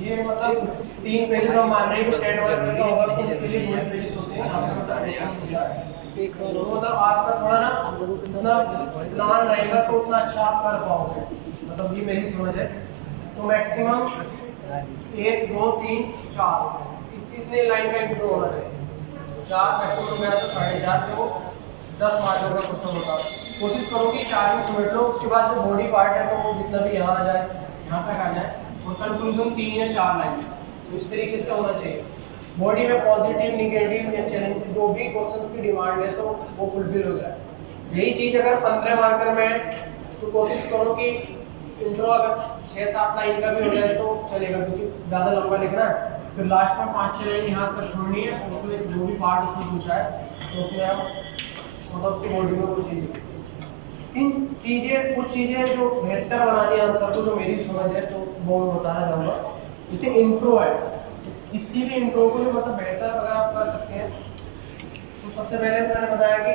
ये मतलब 3 पेजेस हम मान रहे हैं कि 10 मार्क का होगा तो उसके लिए 2 पेजेस होते हैं। यहाँ पे बता रहे हैं तो मतलब आपका थोड़ा ना उतना प्लान रहेगा तो उतना अच्छा आप कर पाओगे, मतलब ये मेरी समझ है। तो मैक्सिमम 1 2 3 4 इतने लाइन का इंट्रो होना चाहिए। 4 मैक्सिमम गया तो 4.5 पे वो 10 मार्क का क्वेश्चन होता है। कोशिश करो कि 4 में समेट लो, उसके बाद जो बॉडी पार्ट है तो वो जितना भी यहाँ आ जाए, यहाँ तक आ जाए, और कंक्लूजन 3 या 4 लाइन। तो इस तरीके से होना चाहिए। बॉडी में पॉजिटिव निगेटिव या चैलेंज जो भी क्वेश्चन की डिमांड है तो वो फुलफिल हो जाए। यही चीज अगर 15 मार्कर में है तो कोशिश करो कि इंट्रो अगर 6-7 लाइन का भी हो जाए तो चलेगा, क्योंकि ज़्यादा लंबा लिखना है। फिर लास्ट में 5-6 लाइन यहाँ तक छोड़नी है, उसमें जो भी पार्ट उसमें पूछा है तो उसमें हम मतलब उसकी बॉडी में वो चीज़ इन चीज़ें कुछ चीज़ें जो बेहतर बनानी है आंसर को, जो मेरी समझ है तो वो मैं बताना चाहूँगा। जैसे इंट्रो है, किसी भी इंट्रो को जो मतलब बेहतर अगर आप कर सकते हैं तो सबसे पहले मैंने बताया कि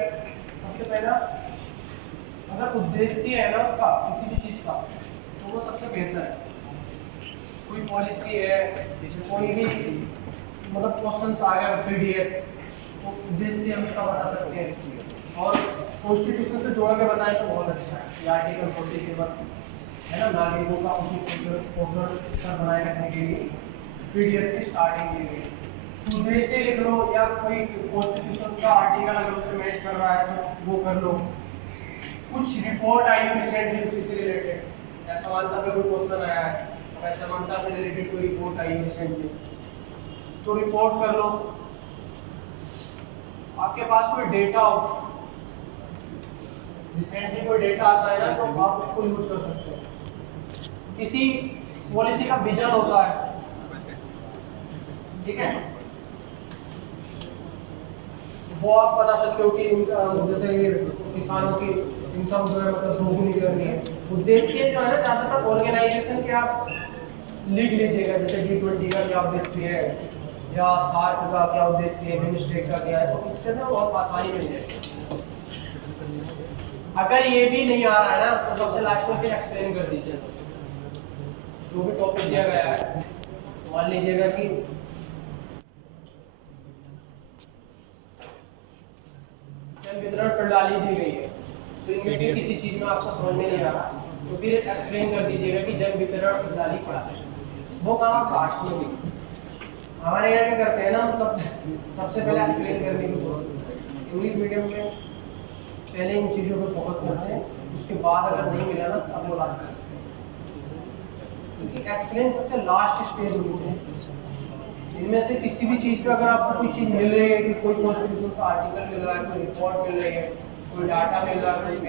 सबसे पहला अगर उद्देश्य है ना उसका किसी भी चीज़ का तो वो सबसे बेहतर है। कोई पॉलिसी है, कोई भी मतलब क्वेश्चंस आ गया पीडीएस, तो उद्देश्य हम उसका बता सकते हैं। और कॉन्स्टिट्यूशन से जोड़ के बताएं तो बहुत अच्छा है। ये आर्टिकल 47 है ना, नागरिकों का उचित बनाए रखने के लिए पीडीएस की स्टार्टिंग की गई। उद्देश्य लिख लो, या कोई कॉन्स्टिट्यूशन का आर्टिकल अगर उससे मैच कर रहा है तो वो कर लो। कुछ रिपोर्ट आई है रिसेंटली उसी से रिलेटेड, या समानता पे कोई क्वेश्चन आया है, अगर समानता से रिलेटेड कोई रिपोर्ट आई है रिसेंटली तो रिपोर्ट कर लो। आपके पास कोई डेटा हो, रिसेंटली कोई डेटा आता है ना तो आप उसको यूज कर सकते हो। किसी पॉलिसी का विजन होता है, ठीक है, वो आप बता सकते हो कि जैसे किसानों की इनकम जो है मतलब दोगुनी करनी है। उद्देश्य जो है ना ज़्यादातर ऑर्गेनाइजेशन के आप लिख लीजिएगा, जैसे G20 का क्या उद्देश्य है या सार्क का क्या उद्देश्य है, बिमस्टेक का क्या है, तो इससे ना बहुत आसानी मिल जाएगी। अगर ये भी नहीं आ रहा है ना तो सबसे लास्ट में फिर एक्सप्लेन कर दीजिए जो भी टॉपिक दिया गया है। मान लीजिएगा कि जन वितरण प्रणाली दी गई है तो इनमें से किसी चीज में आपको समझ में नहीं आ रहा तो फिर एक्सप्लेन कर दीजिएगा कि जन वितरण प्रणाली क्या है। वो काम आप लास्ट में लिखिए। हमारे यहाँ क्या करते हैं ना, मतलब सबसे पहले एक्सप्लेन करने की कोशिश करते हैं। इंग्लिश मीडियम में पहले इन चीज़ों पर फोकस करते हैं, उसके बाद अगर नहीं मिला ना तब वो लास्ट करते हैं, क्योंकि एक्सप्लेन सबसे लास्ट स्टेज होती है। इनमें से किसी भी चीज़ पे अगर आपको कोई चीज़ मिल रही है कि कोई कॉन्स्टिट्यूशन का आर्टिकल मिल रहा है, कोई रिपोर्ट मिल रही है, कोई डाटा मिल रहा है, कोई